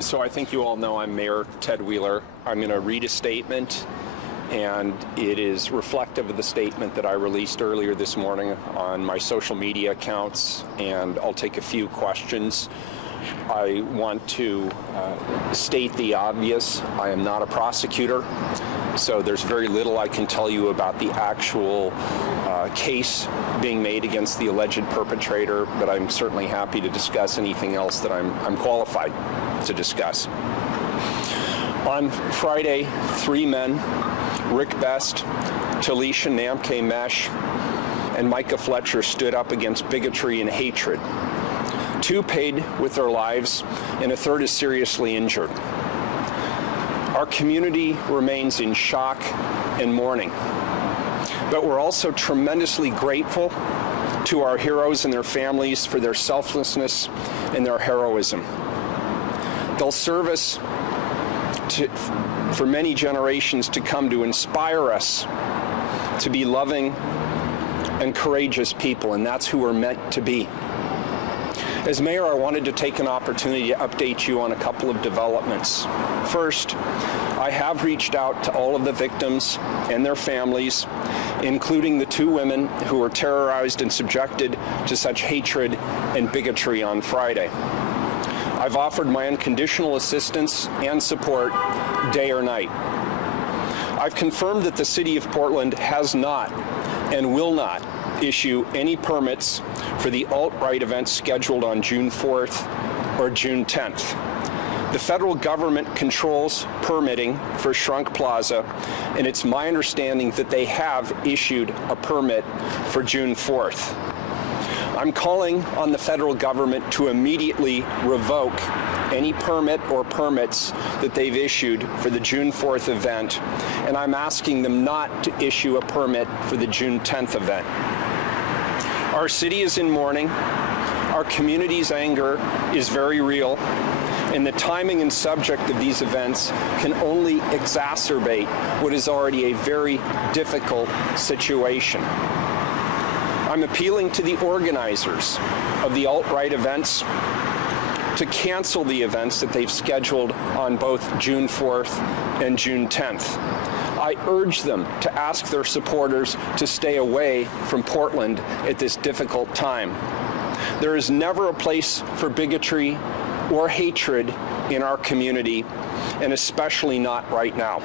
So I think you all know I'm Mayor Ted Wheeler. I'm going to read a statement, and it is reflective of the statement that I released earlier this morning on my social media accounts, and I'll take a few questions. I want to state the obvious. I am not a prosecutor, so there's very little I can tell you about the actual case being made against the alleged perpetrator, but I'm certainly happy to discuss anything else that I'm qualified to discuss. On Friday, 3 men, Rick Best, Taliesin, Namkai, Meche, and Micah Fletcher stood up against bigotry and hatred. 2 paid with their lives, and a 3rd is seriously injured. Our community remains in shock and mourning, but we're also tremendously grateful to our heroes and their families for their selflessness and their heroism. They'll serve us for many generations to come to inspire us to be loving and courageous people, and that's who we're meant to be. As mayor, I wanted to take an opportunity to update you on a couple of developments. First, I have reached out to all of the victims and their families, including the 2 women who were terrorized and subjected to such hatred and bigotry on Friday. I've offered my unconditional assistance and support day or night. I've confirmed that the City of Portland has not and will not issue any permits for the alt-right events scheduled on June 4th or June 10th. The federal government controls permitting for Shrunk Plaza, and it's my understanding that they have issued a permit for June 4th. I'm calling on the federal government to immediately revoke any permit or permits that they've issued for the June 4th event, and I'm asking them not to issue a permit for the June 10th event. Our city is in mourning. Our community's anger is very real, and the timing and subject of these events can only exacerbate what is already a very difficult situation. I'm appealing to the organizers of the alt-right events to cancel the events that they've scheduled on both June 4th and June 10th. I urge them to ask their supporters to stay away from Portland at this difficult time. There is never a place for bigotry or hatred in our community, and especially not right now.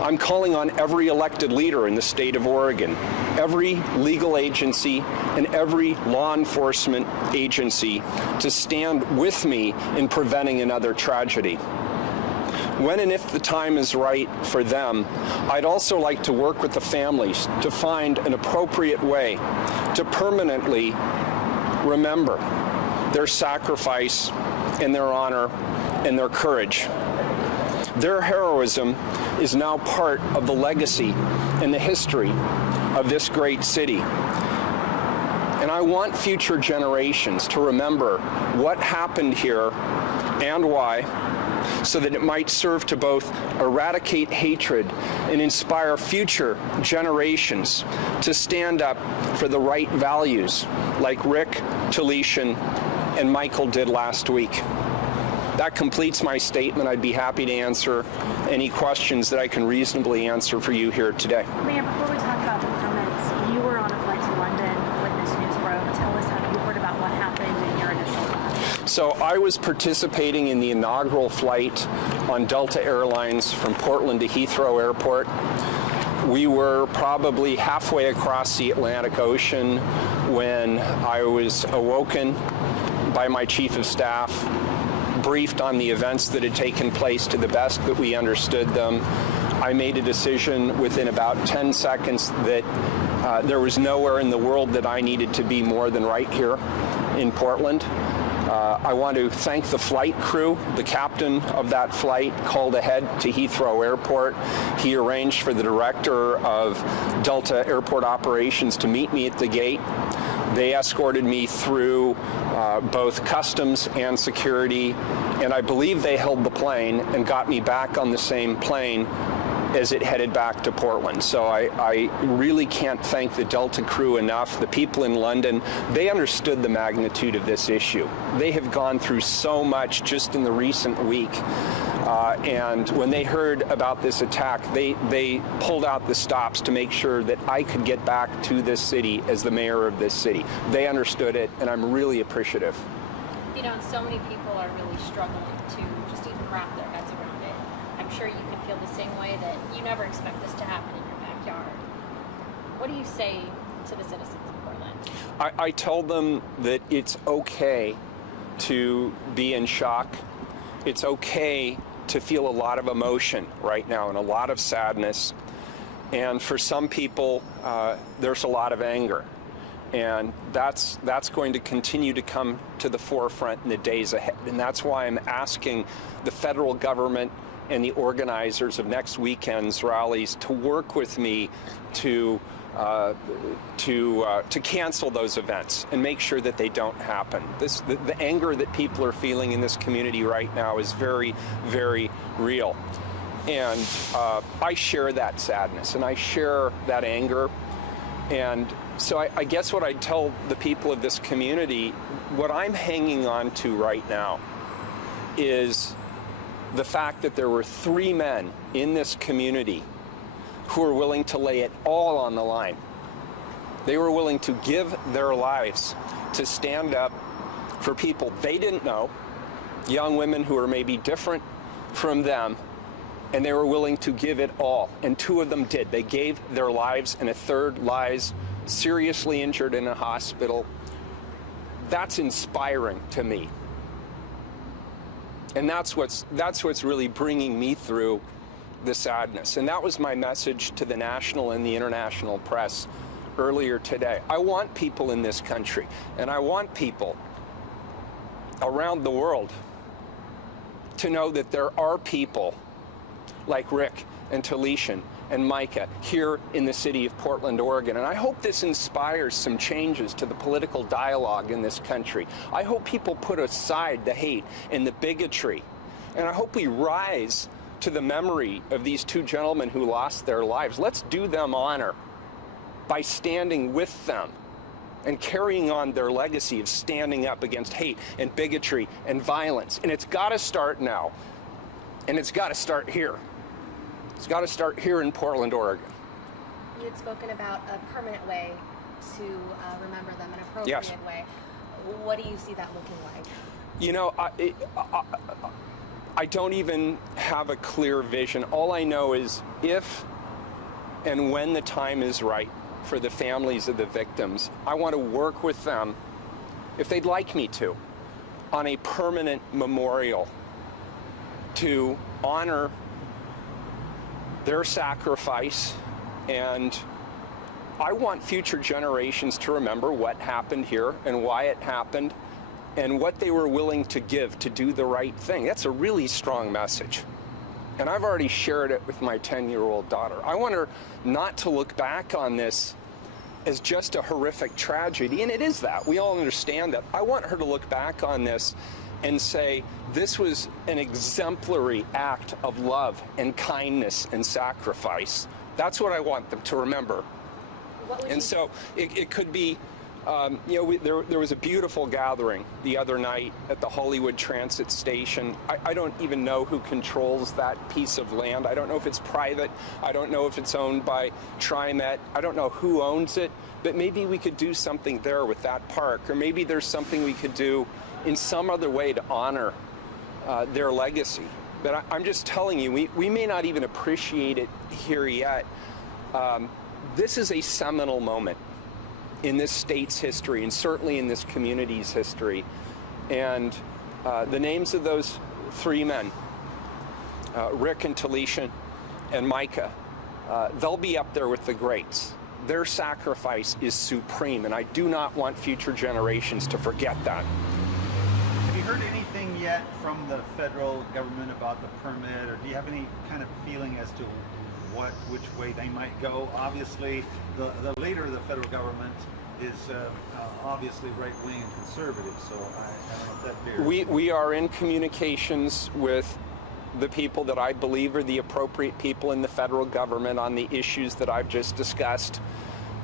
I'm calling on every elected leader in the state of Oregon, every legal agency, and every law enforcement agency to stand with me in preventing another tragedy. When and if the time is right for them, I'd also like to work with the families to find an appropriate way to permanently remember their sacrifice and their honor and their courage. Their heroism is now part of the legacy and the history of this great city. And I want future generations to remember what happened here and why, so that it might serve to both eradicate hatred and inspire future generations to stand up for the right values, like Rick, Taliesin, and Michael did last week. That completes my statement. I'd be happy to answer any questions that I can reasonably answer for you here today. Mayor, before we talk about the permits, you were on a flight to London when this news broke. Tell us how you heard about what happened in your initial thoughts. So I was participating in the inaugural flight on Delta Airlines from Portland to Heathrow Airport. We were probably halfway across the Atlantic Ocean when I was awoken by my chief of staff, briefed on the events that had taken place to the best that we understood them. I made a decision within about 10 seconds that there was nowhere in the world that I needed to be more than right here in Portland. I want to thank the flight crew. The captain of that flight called ahead to Heathrow Airport. He arranged for the director of Delta Airport Operations to meet me at the gate. They escorted me through both customs and security, and I believe they held the plane and got me back on the same plane as it headed back to Portland. So I really can't thank the Delta crew enough. The people in London, they understood the magnitude of this issue. They have gone through so much just in the recent week. And when they heard about this attack, they pulled out the stops to make sure that I could get back to this city as the mayor of this city. They understood it, and I'm really appreciative. You know, and so many people are really struggling to just even wrap their heads around it. I'm sure you can feel the same way that you never expect this to happen in your backyard. What do you say to the citizens of Portland? I tell them that it's okay to be in shock. It's okay to feel a lot of emotion right now and a lot of sadness. And for some people, there's a lot of anger. And that's going to continue to come to the forefront in the days ahead. And that's why I'm asking the federal government and the organizers of next weekend's rallies to work with me to cancel those events and make sure that they don't happen. The anger that people are feeling in this community right now is very, very real. And I share that sadness and I share that anger. And so I guess what I tell the people of this community, what I'm hanging on to right now is the fact that there were 3 men in this community who were willing to lay it all on the line. They were willing to give their lives to stand up for people they didn't know, young women who were maybe different from them, and they were willing to give it all. And 2 of them did. They gave their lives, and a 3rd lies seriously injured in a hospital. That's inspiring to me. And that's what's really bringing me through the sadness. And that was my message to the national and the international press earlier today. I want people in this country, and I want people around the world to know that there are people like Rick and Taliesin and Micah here in the city of Portland, Oregon. And I hope this inspires some changes to the political dialogue in this country. I hope people put aside the hate and the bigotry. And I hope we rise to the memory of these 2 gentlemen who lost their lives. Let's do them honor by standing with them and carrying on their legacy of standing up against hate and bigotry and violence. And it's got to start now. And it's got to start here. It's got to start here in Portland, Oregon. You had spoken about a permanent way to remember them, an appropriate way. What do you see that looking like? You know, I don't even have a clear vision. All I know is if and when the time is right for the families of the victims, I want to work with them, if they'd like me to, on a permanent memorial to honor their sacrifice. And I want future generations to remember what happened here and why it happened and what they were willing to give to do the right thing. That's a really strong message. And I've already shared it with my 10-year-old daughter. I want her not to look back on this as just a horrific tragedy, and it is that. We all understand that. I want her to look back on this and say, this was an exemplary act of love and kindness and sacrifice. That's what I want them to remember. And so it could be, you know, there was a beautiful gathering the other night at the Hollywood Transit Station. I don't even know who controls that piece of land. I don't know if it's private. I don't know if it's owned by TriMet. I don't know who owns it, but maybe we could do something there with that park, or maybe there's something we could do in some other way to honor their legacy. But I'm just telling you, we may not even appreciate it here yet. This is a seminal moment in this state's history, and certainly in this community's history. And the names of those 3 men, Rick and Taliesin and Micah, they'll be up there with the greats. Their sacrifice is supreme, and I do not want future generations to forget that. Have you heard anything yet from the federal government about the permit, or do you have any kind of feeling as to which way they might go? Obviously, the leader of the federal government is obviously right-wing and conservative, so I don't know if that bears. We are in communications with the people that I believe are the appropriate people in the federal government on the issues that I've just discussed.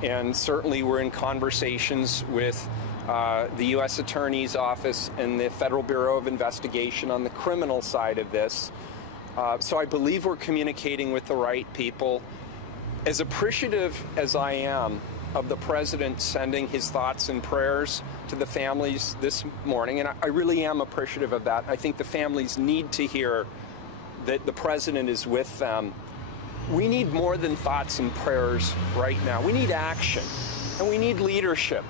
And certainly we're in conversations with the U.S. Attorney's Office and the Federal Bureau of Investigation on the criminal side of this. So I believe we're communicating with the right people. As appreciative as I am of the president sending his thoughts and prayers to the families this morning, and I really am appreciative of that. I think the families need to hear that the president is with them. We need more than thoughts and prayers right now. We need action, and we need leadership,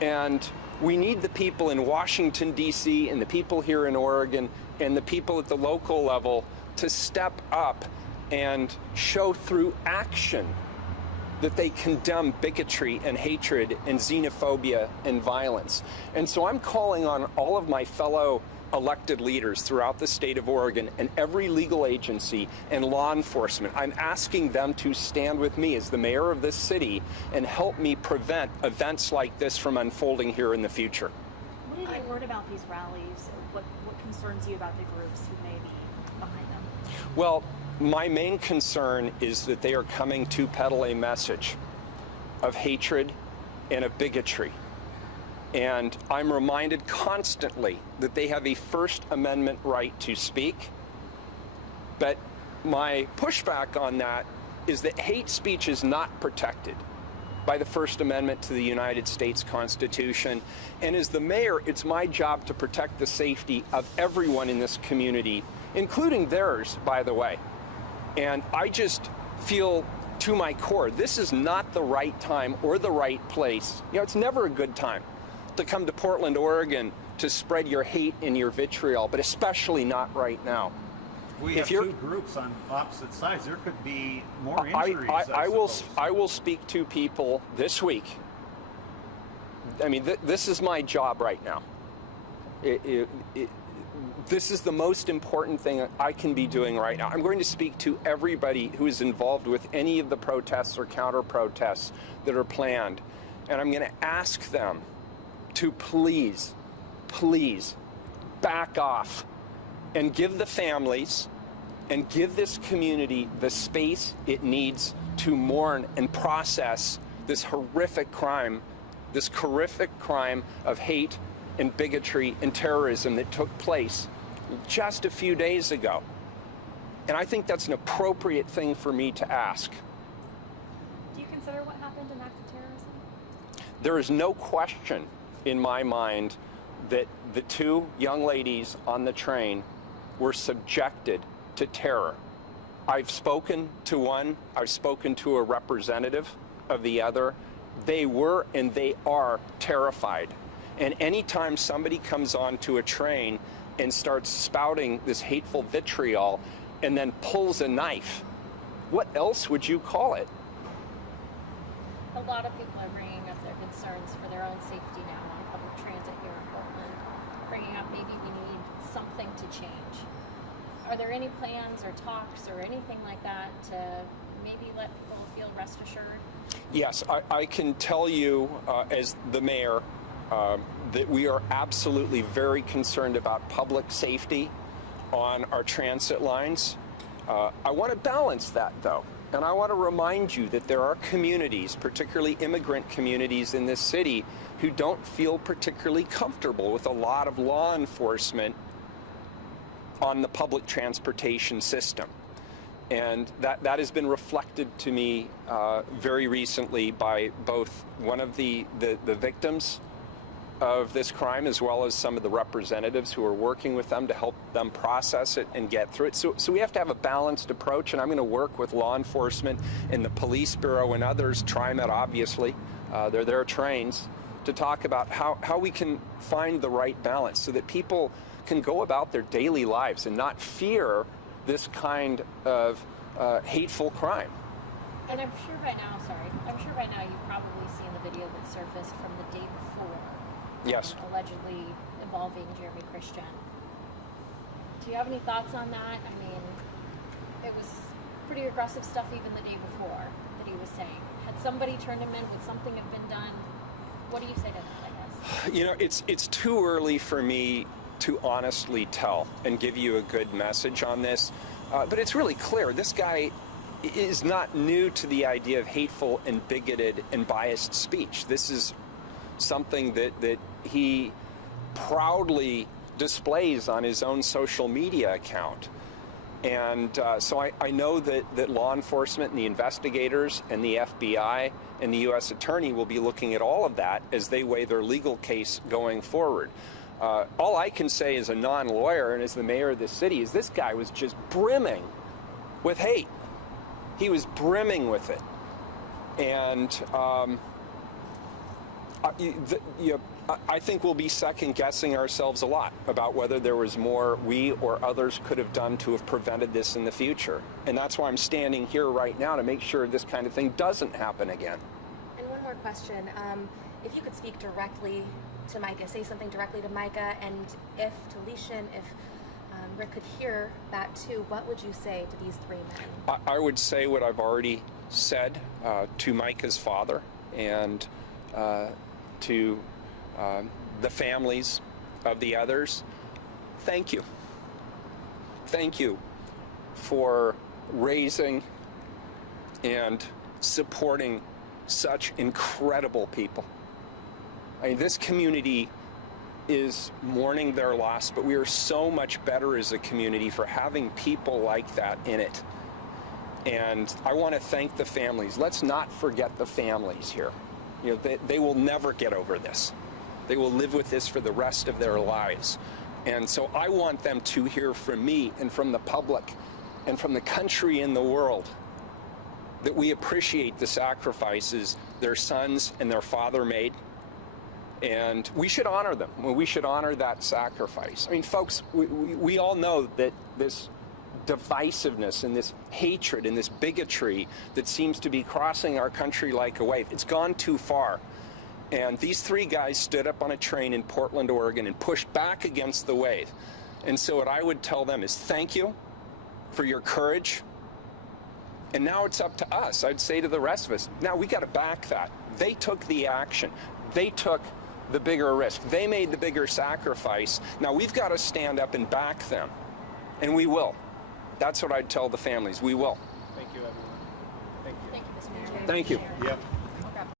and we need the people in Washington, D.C., and the people here in Oregon, and the people at the local level to step up and show through action that they condemn bigotry and hatred and xenophobia and violence. And so I'm calling on all of my fellow elected leaders throughout the state of Oregon and every legal agency and law enforcement. I'm asking them to stand with me as the mayor of this city and help me prevent events like this from unfolding here in the future. What have you heard about these rallies? What concerns you about the groups who may be behind them? Well, my main concern is that they are coming to peddle a message of hatred and of bigotry. And I'm reminded constantly that they have a First Amendment right to speak. But my pushback on that is that hate speech is not protected by the First Amendment to the United States Constitution. And as the mayor, it's my job to protect the safety of everyone in this community, including theirs, by the way. And I just feel to my core, this is not the right time or the right place. You know, it's never a good time to come to Portland, Oregon to spread your hate and your vitriol, but especially not right now. We have two groups on opposite sides. There could be more injuries. I will speak to people this week. I mean, this is my job right now. This is the most important thing I can be doing right now. I'm going to speak to everybody who is involved with any of the protests or counter-protests that are planned. And I'm going to ask them to please back off and give the families and give this community the space it needs to mourn and process this horrific crime of hate and bigotry and terrorism that took place just a few days ago. And I think that's an appropriate thing for me to ask. Do you consider what happened an act of terrorism? There is no question in my mind that the two young ladies on the train were subjected to terror. I've spoken to one, I've spoken to a representative of the other. They were and they are terrified. And anytime somebody comes onto a train and starts spouting this hateful vitriol and then pulls a knife, what else would you call it? A lot of people are bringing up their concerns for their own safety now on public transit here in Portland, bringing up maybe we need something to change. Are there any plans or talks or anything like that to maybe let people feel rest assured? Yes, I can tell you as the mayor that we are absolutely very concerned about public safety on our transit lines. I want to balance that, though. And I want to remind you that there are communities, particularly immigrant communities in this city, who don't feel particularly comfortable with a lot of law enforcement on the public transportation system. And that has been reflected to me very recently by both one of the victims of this crime, as well as some of the representatives who are working with them to help them process it and get through it. So we have to have a balanced approach, and I'm going to work with law enforcement and the police bureau and others, TriMet obviously, they're their trains, to talk about how we can find the right balance so that people can go about their daily lives and not fear this kind of hateful crime. And I'm sure by now you've probably seen the video that surfaced from the day before. Yes. Allegedly involving Jeremy Christian. Do you have any thoughts on that? I mean, it was pretty aggressive stuff even the day before that he was saying. Had somebody turned him in, would something have been done? What do you say to that, I guess? You know, it's too early for me to honestly tell and give you a good message on this. But it's really clear this guy is not new to the idea of hateful and bigoted and biased speech. This is something that he proudly displays on his own social media account. And so I know that law enforcement and the investigators and the FBI and the U.S. Attorney will be looking at all of that as they weigh their legal case going forward. All I can say as a non-lawyer and as the mayor of this city is this guy was just brimming with hate. He was brimming with it. And I think we'll be second-guessing ourselves a lot about whether there was more we or others could have done to have prevented this in the future. And that's why I'm standing here right now, to make sure this kind of thing doesn't happen again. And one more question. If you could speak directly to Micah, say something directly to Micah, and if Taliesin, if Rick could hear that too, what would you say to these three men? I would say what I've already said to Micah's father and to the families of the others. Thank you. Thank you for raising and supporting such incredible people. I mean, this community is mourning their loss, but we are so much better as a community for having people like that in it. And I want to thank the families. Let's not forget the families here. You know, they will never get over this. They will live with this for the rest of their lives. And so I want them to hear from me and from the public and from the country and the world that we appreciate the sacrifices their sons and their father made. And we should honor them. We should honor that sacrifice. I mean, folks, we all know that this divisiveness and this hatred and this bigotry that seems to be crossing our country like a wave, it's gone too far. And these three guys stood up on a train in Portland, Oregon, and pushed back against the wave. And so what I would tell them is thank you for your courage. And now it's up to us. I'd say to the rest of us, now we got to back that. They took the action. They took the bigger risk. They made the bigger sacrifice. Now we've got to stand up and back them. And we will. That's what I'd tell the families. We will. Thank you, everyone. Thank you. Thank you, Mr. Mayor. Thank you. Yep.